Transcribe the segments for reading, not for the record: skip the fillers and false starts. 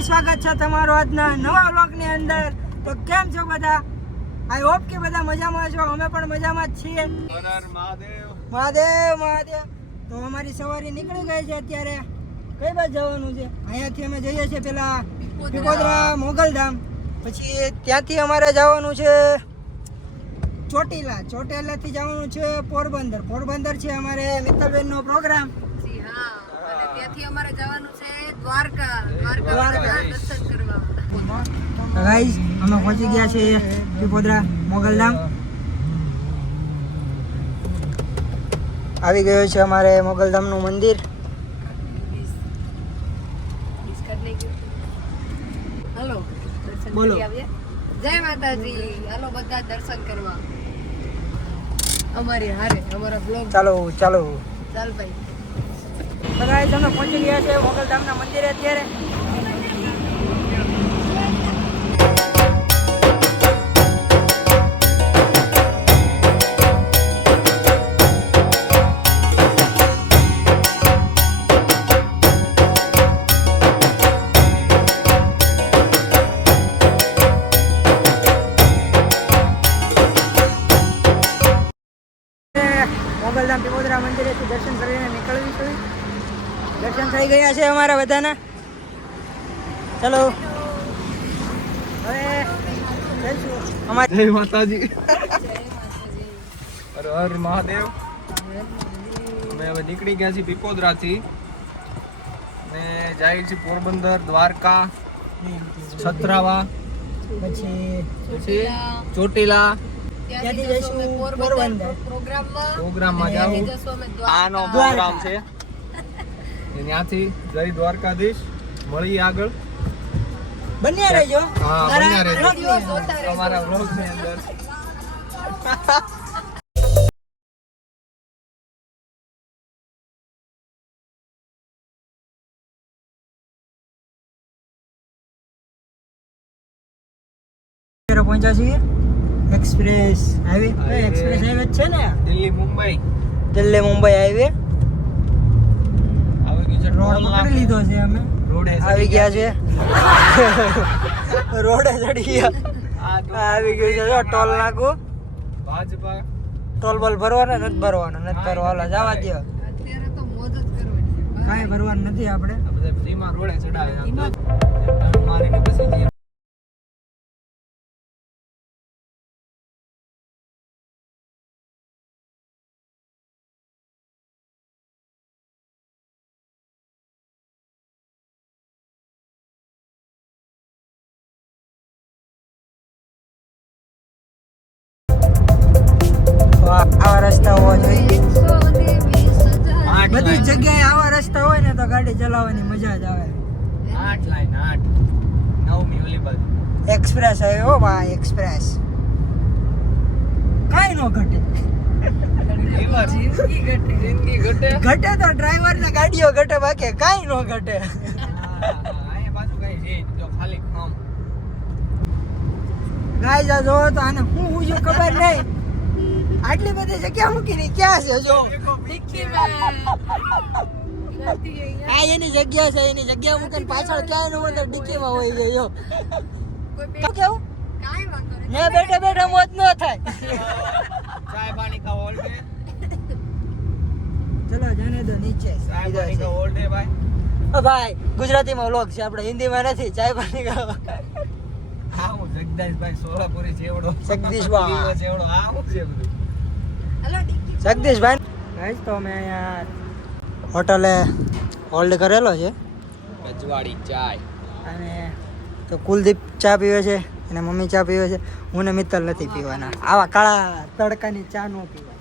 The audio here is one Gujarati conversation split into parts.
ફરી સ્વાગત છે તમારો આજના નવા વ્લોગની અંદર. તો કેમ છો બધા? આઈ હોપ કે બધા મજામાં છો. અમે પણ મજામાં જ છીએ. મહાદેવ મહાદેવ. તો અમારી સવારી નીકળી ગઈ છે. અત્યારે કઈ બાજુ જવાનું છે? અહીંયાથી અમે જઈએ છીએ પેલા પીપોદરા મોગલધામ, પછી ત્યાંથી અમારે જવાનું છે ચોટીલા, ચોટીલાથી જવાનું છે પોરબંદર. પોરબંદર છે અમારે મિત્તલબેનનો પ્રોગ્રામ. ત્યાંથી અમારે જવાનું છે દ્વારકા દર્શન કરવા. તો ગાઈસ અમે પહોંચી ગયા છે પીપોદરા મોગલધામ. આવી ગયો છે અમારે મોગલધામનું મંદિર. હલો બોલો. જય માતાજી. હાલો બધા દર્શન કરવા અમારી હારે, અમારા બ્લોગ. ચાલો ચાલો. ચાલ ભાઈ. તો ગાઈસ અમે પહોંચી ગયા છે મોગલધામના મંદિરે અત્યારે. મોગલધામ પીપોદરા મંદિરેથી દર્શન કરીને નીકળવી છે. દર્શન થઈ ગયા છે અમારા બધાના. ચલો હવે જઈશું. જય માતાજી. હર હર મહાદેવ. અમે હવે નીકળી ગયા છીએ પીપોદરાથી ને જાય છે પોરબંદર, દ્વારકા, છત્રાવા, પછી ચોટીલા. ત્યાંથી જઈશું પોરબંદર. પ્રોગ્રામમાં જાવું. આનો પ્રોગ્રામ છે. ત્યાંથી જય દ્વારકાધીશ. મળીએ આગળ. બન્યા રહેજો. હા, બન્યા રહેજો. રહેજો. તમારા વ્લોગની અંદર. પહોંચ્યા છીએ એક્સપ્રેસ હાઈવે. એક્સપ્રેસ હાઈવે છે ને, દિલ્હી મુંબઈ. દિલ્હી મુંબઈ હાઈવે. આવી ગયું છે રોડ પકડી લીધો છે અમે. રોડે આવી ગયા છે. રોડે ચડી ગયા. આવી ગયું છે જો ટોલ નાકુ. ભાજપા ટોલ બોલ ભરવાના નથી, ભરવાના નથી ભરવાના. જવા દો, અત્યારે તો મોજ જ કરવાની. કાંઈ ભરવાનું નથી આપણે. આ બધા ફ્રીમાં રોડે ચડાવે. ટર્ન મારીને પછી જઈએ. આવા રસ્તા હોવા જોઈએ. 120,000. બધી જગ્યાએ આવા રસ્તા હોય ને તો ગાડી ચલાવવાની મજા જ આવે. 8 લાઈન 8 નવમી ઓલી બાજુ. એક્સપ્રેસ હાઈવે હો ભાઈ, એક્સપ્રેસ. કાંઈ ન ઘટે. જિંદગી ઘટે. ઘટે તો ડ્રાઈવર ને ગાડીઓ ઘટે, બાકી કાંઈ ન ઘટે. અહીંયા બાજુ કઈ છે જો ખાલી ખમ. ગાઈસ આ જોવો તો આને હું જો ખબર નહીં. આટલી બધી જગ્યા મૂકીને ક્યાં છે જો? આ એની જગ્યા છે, એની જગ્યા મૂકીને પાછળ ક્યાંય ન હોય તો ડિક્કીમાં હોય છે જો. કેવું કાંઈ વાંધો નહીં. ને બેઠા બેઠા મોજ ન થાય. ચાય પાણી કા ઓલ ડે. ચલો જાને દો નીચે. ચાય પાણી કા ઓલ ડે ભાઈ. ઓ ભાઈ ગુજરાતીમાં વ્લોગ છે, આપણે હિન્દીમાં નથી. ચાય પાણી ખાવા. હા હું જગદીશભાઈ સોલાપુરી ચેવડો. જગદીશભાઈ. લીલો ચેવડો. આ હું છે બધું. હાલો ડિક્કી. જગદીશભાઈ ગાઈસ તો અમે અહીંયા હોટલે હોલ્ડ કરેલો છે રજવાડી ચાય. અને તો કુલદીપ ચા પીવે છે અને મમ્મી ચા પીવે છે. હું ને મિત્તલ નથી પીવાના. આવા કાળા તડકાની ચા ન પીવાય.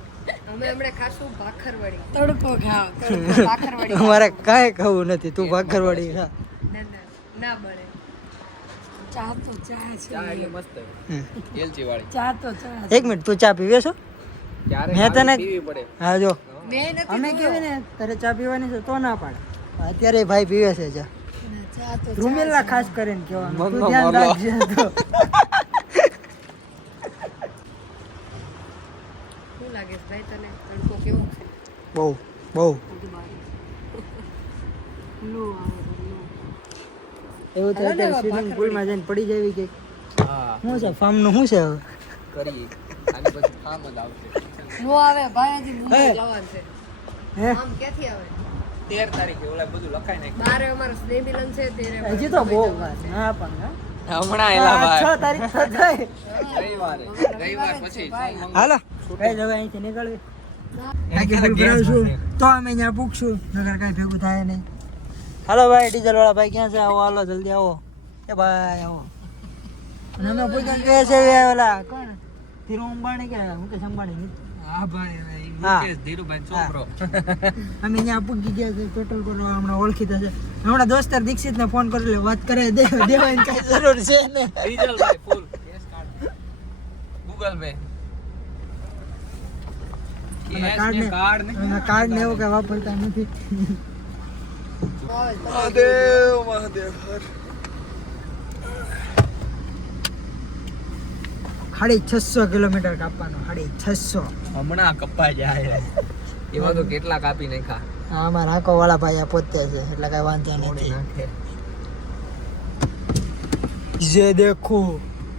અમે હમણાં ખાશું ભાખરવડી. તડકો ખાવ. તડકો ભાખરવડી. અમારે કાંઈ ખાવું નથી. તું ભાખરવડી ખા. ના બને. ચા તો ચા છે. ચા એટલે મસ્ત. એલચી વાળી. ચા તો ચા. એક મિનિટ, તું ચા પીવે છો? ક્યારે મેં તને પીવી પડે. હા જો મેં નથી અમે કેવી ને તારે ચા પીવાની છે તો ના પાડે. અત્યારે ભાઈ પીવે છે ચા. ચા તો રૂમેલા ખાસ કરીને કહેવાનું. તું મગનો ધ્યાન મગનો. રાખજે તો. શું લાગે છે ભાઈ તને? તડકો કેવો છે? બહુ બહુ લો આવે એવું તો અત્યારે સ્વિમિંગ પુલમાં જઈને પડી જવી કે હા શું છે ફાર્મનું શું છે હવે કરી આની પછી ફાર્મ જ આવશે નો આવે ભાઈ હજી મુંબઈ હે. જવાનું છે હે આમ ક્યાંથી આવે 13 તારીખે ઓલા બધું લખાઈ નાખ બારે અમારો સ્નેહ મિલન છે તેરે હજી તો બહુ વાર ના પણ હમણાં હા 6 તારીખ તો થઈ રવિવાર પછી હાલો કઈ જવા અહીંથી નીકળવી તો અમે અહીંયા પૂછશું નગર કઈ ભેગું થાય નહીં હાલો ભાઈ ડીઝલ વાળા ભાઈ ક્યાં છે આવો હાલો જલ્દી આવો એ ભાઈ આવો અને અમે પૂછ્યું કે છે ઓલા કોણ ધીરુ અંબાણી કે મુકેશ અંબાણી હા ભાઈ હા. મુકેશ ધીરુભાઈ છોકરો અમે અહીંયા પૂછી ગયા છે પેટ્રોલ કરવા હમણાં ઓળખીતા છે હમણાં દોસ્તાર દીક્ષિત ને ફોન કરી લે વાત કરે દેવાની કઈ જરૂર છે ને ડીઝલભાઈ full cash card Google Pay card ને એવું કઈ વાપરતા નથી મહાદેવ મહાદેવ 650 કિલોમીટર કાપવાનું 650 હમણાં કપાઈ જાય એમાં તો કેટલા કાપી નાખ્યા હા અમારા આંખો વાળા ભાઈ આ પોતે છે એટલે કઈ વાંધો નથી નાખે જે દેખો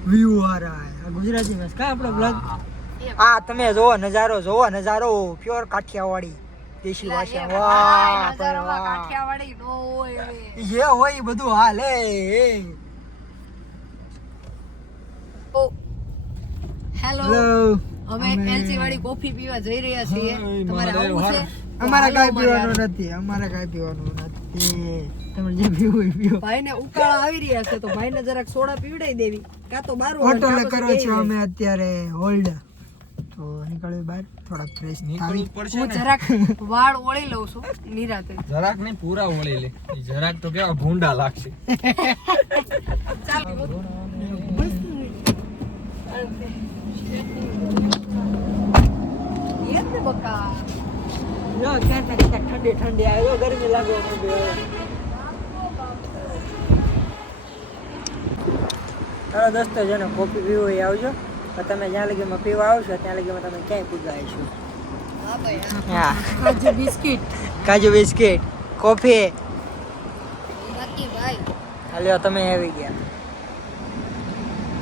વ્યૂ આ રહા હે આ ગુજરાતી માં કા આપણો બ્લોગ આ તમે જોવો નજારો પ્યોર કાઠિયાવાડી દેશી ભાષા વાહ નજારામાં કાઠિયાવાડી નો હોય હવે. જે હોય ઈ બધું હાલે ઓ હેલો હેલો અમે એલચી વાળી કોફી પીવા જઈ રહ્યા છીએ તમારે આવું છે અમારે કાઈ પીવાનું નથી તમે જે પીવું હોય પીવો ભાઈને ઉકાળા આવી રહ્યા છે તો ભાઈને જરાક સોડા પીવડાવી દેવી કાં તો બારું હોટલે કરો છો અમે અત્યારે હોલ્ડ તો નીકળવી બહાર થોડા ફ્રેશ નીકળવું પડશે હું ને જરાક વાળ ઓળી લઉં છું નિરાતે જરાક નહીં પૂરા ઓળી લે ઈ જરાક તો કેવા ભૂંડા લાગશે ચાલ ये तो बका જો ક્યાં ઠંડી ઠંડી આવ્યો ગરમી લાગે ચાલો દોસ્તો જેને કોફી પીવું હોય એ આવજો તો તમે જ્યાં લગીમાં પીવા આવશો ત્યાં લગીમાં તમે ક્યાંય પૂગા આવીશું हां भाई હા काजू बिस्किट કાજુ બિસ્કિટ કોફી बाकी भाई હાલ્યો તમે આવી ગયા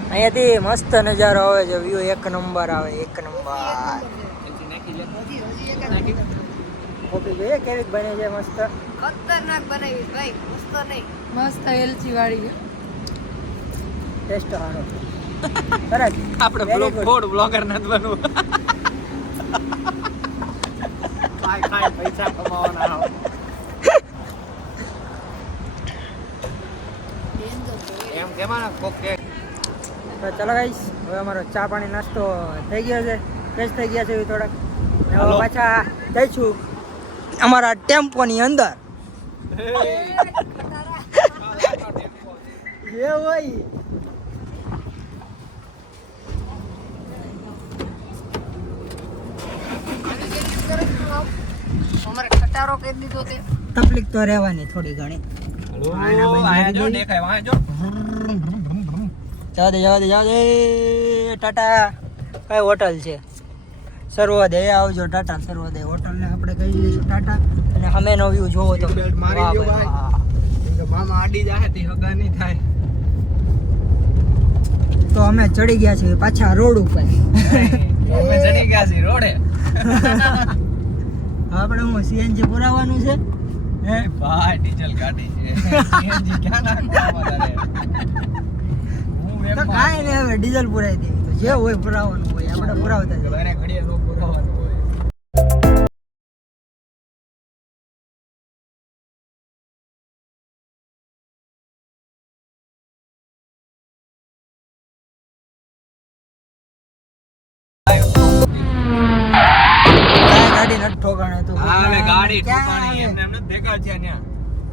અહીંયાથી મસ્ત નજારો આવે છે વ્યૂ એક નંબર આવે એક નંબર કોફી જોઈએ કેવી બને છે મસ્ત खतरनाक बनाई भाई मस्त नहीं मस्त एलची वाली ટેસ્ટ સારો સરસ આપણે Very good. બ્લોગર નથી બનવું ખાય પૈસા કમાવાના એમ કેમાં કોક કે તો ચલો ગાઈસ હવે અમારો ચા પાણી નાસ્તો થઈ ગયો છે ફ્રેશ થઈ ગયા છે હવે થોડાક ને હવે હાલો. પાછા જઈશું અમારા ટેમ્પોની અંદર જે હોય हमारे खटारो कह दी तो ते તકલીફ તો રહેવાની થોડી ઘણી આયા જો દેખાય વાહ જો જવા દે ટાટા કઈ હોટલ છે સર્વોદય આવજો ટાટા સર્વોદય હોટલને આપણે કહી દઈશું ટાટા અને સામેનો વ્યૂ જોવો તો બેલ્ટ મારી વાહ લ્યો ભાઈ, ભાઈ. વાહ. કે મામા આડી જાહે તે હગા નહીં થાય તો અમે ચડી ગયા છીએ પાછા રોડ ઉપર અમે ચડી ગયા છીએ રોડે આપણે હું સીએનજી પુરાવાનું છે હે ભાઈ ડીઝલ ગાડી છે સીએનજી ક્યાં નાખવા તારે હું તો કાંઈ નહીં હવે ડીઝલ પુરાઈ દેવી તો જે હોય પુરાવાનું હોય આપણે પુરાવતા જઈએ. ઘરે ઘડીએ નો પુરાવાનું હોય કાંઈ ગાડી નથી ઠોકાણે તું હા હવે ગાડી ક્યાં ઠોકાણી આવે? એમને એમને જ ભેગા છે ત્યાં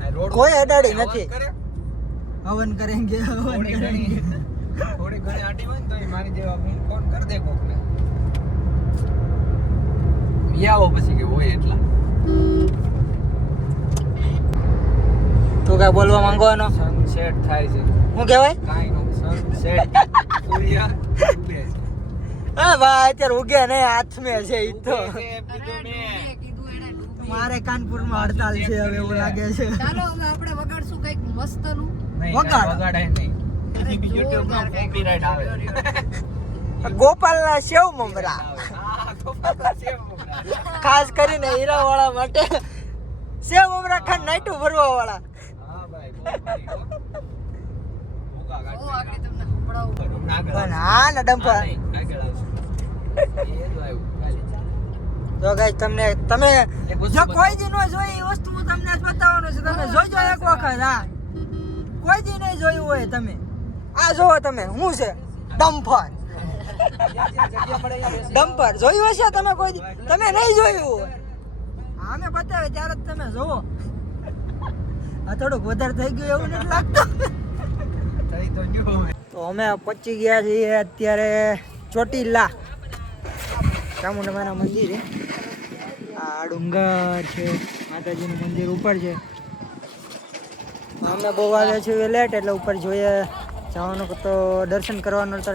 આ રોડ કોઈ અડાડી ઉપર નથી. કરે, હવન કરેંગે હવન થોડી કરેંગે ઘણી થોડી ઘણી આડી હોય ને તો એ મારી જેવા ફોન કરી દે કોકને આવો પછી કે હોય એટલા તું કાંઈ બોલવા માંગવાનો સનસેટ થાય છે હું કહેવાય કાઈ નો સનસેટ સૂર્ય ઉગે છે હા ભાઈ અત્યારે ઉગે નહીં હાથમાં છે ઈ તો ઉગે છે, બીજું ને. કીધું એને ડૂબી મારે કાનપુરમાં હડતાલ છે હવે એવું લાગે છે ચાલો હવે આપણે વગાડશું કઈક મસ્તનું નહીં વગાડ. વગાડાય નહીં YouTube માં copyright આવે ગોપાલના સેવ મમરા હા ગોપાલના સેવ મમરા. ખાસ કરીને હીરાવાળા માટે સેવ મમરા ખાન નાઈટું ભરવા વાળા હા ભાઈ બહુ ફરી હો. ભૂકા કાઢ બહુ આગળ તમને સંભળાવું. નાખો. આગળ પણ આવશે. હા ને ડમ્પર હા, નહીં, આગળ આવશે. એ જ આવ્યું. કાલે. તો ગાઈસ તમને તમે એક વસ્તુ જો કોઈ દી ન જોઈ એ વસ્તુ હું તમને આજ બતાવવાનો છે તમે જોઈજો એક વખત હા કોઈ દી નહીં જોયું હોય તમે આ જોવો તમે શું છે ડમ્પર ડમ્પર જોયું હશે તમે કોઈ દી તમે નહીં જોયું હોય અમે બતાવે ત્યારે જ તમે જોવો આ થોડુંક વધારે થઈ ગયું એવું નથી લાગતું થઈ તો ગયું હવે. તો અમે પહોંચી ગયા છીએ અત્યારે ચોટીલા ચામુંડામાના મંદિરે આ ડુંગર છે માતાજીનું મંદિર ઉપર છે અમે બહુ આવ્યા છીએ લેટ એટલે ઉપર જોઈએ જવાનું તો દર્શન કરવાનું તો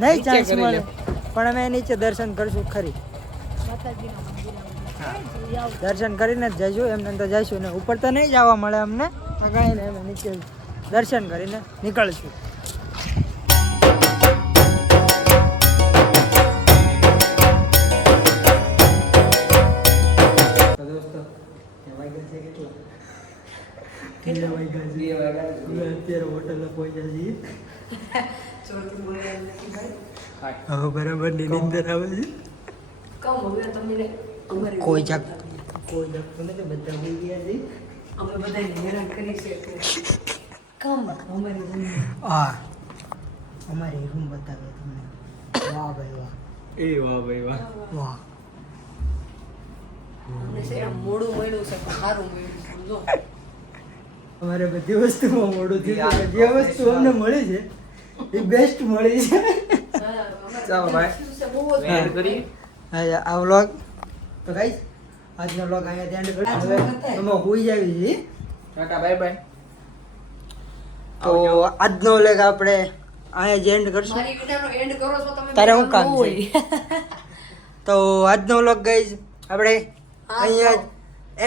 નહીં ચાન્સ કરી મળે લે. પણ અમે નીચે દર્શન કરશું ખરી દર્શન કરીને જ જઈશું એમને તો જઈશું ને ઉપર તો નહીં જવા મળે અમને અગાઈને અમે નીચે દર્શન કરીને નીકળશું તો દોસ્તો વાગ્યા છે કેટલા વાગ્યા છે અત્યારે હોટલમાં પહોંચ્યા છીએ હવે બરાબર ની નીંદર આવે છે કહું હવે તમને અમારી કોઈ જાગતું નથી બધા હોઈ ગયા છે અમે બધાને હેરાન કરી છે કમ અમારી જિંદગી. હા અમારી રૂમ બતાવે તમને વાહ ભાઈ વાહ એ વાહ ભાઈ વાહ વાહ અમને છે ને મોડું મળ્યું છે પણ સારું મળ્યું છે, સમજો અમારે બધી વસ્તુમાં મોડું થયું છે. જે વસ્તુ અમને મળી છે એ બેસ્ટ મળી છે ચાલો ભાઈ. બહુ જ એડ કરી હા આ વ્લોગ તો ગાઈસ આજનો વ્લોગ અહીંયા એન્ડ કરી હવે અમે હોઈ જાવી છીએ ટાટા બાય બાય. તો આજનો વ્લોગ આપણે અહીંયા જ એન્ડ કરશું મારી વિડિયોનો એન્ડ કરો છો તમે તારે હું બહુ કામ છે? હોય. તો આજનો વ્લોગ ગાઈસ આપણે અહીંયા જ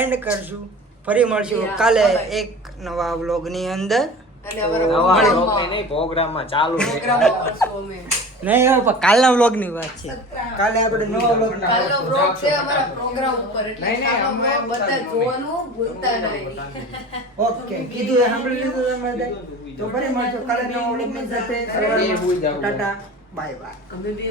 એન્ડ કરશું ફરી મળશું Yeah, કાલે bye-bye. એક નવા વ્લોગની અંદર અને અમારા નવા પ્રોગ્રામમાં- લોકોને નહીં, પ્રોગ્રામમાં ચાલુ છે. પ્રોગ્રામમાં કરશું અમે. નહીં હવે પણ કાલના વ્લોગની વાત છે કાલે આપણે નવા વ્લોગ કાલનો બ્લોગ છે અમારા પ્રોગ્રામ ઉપર એટલે નહીં, નહીં, કાલનો અમે બ્લોગ બધા જોવાનું ભૂલતા નહીં. ઓકે કીધું એ સાંભળી લીધું તમે બધાએ? તો ફરી મળશું કાલે નવા વ્લોગની સાથે એ ભૂલ જાવ. ટાટા બાય બાય અમે બે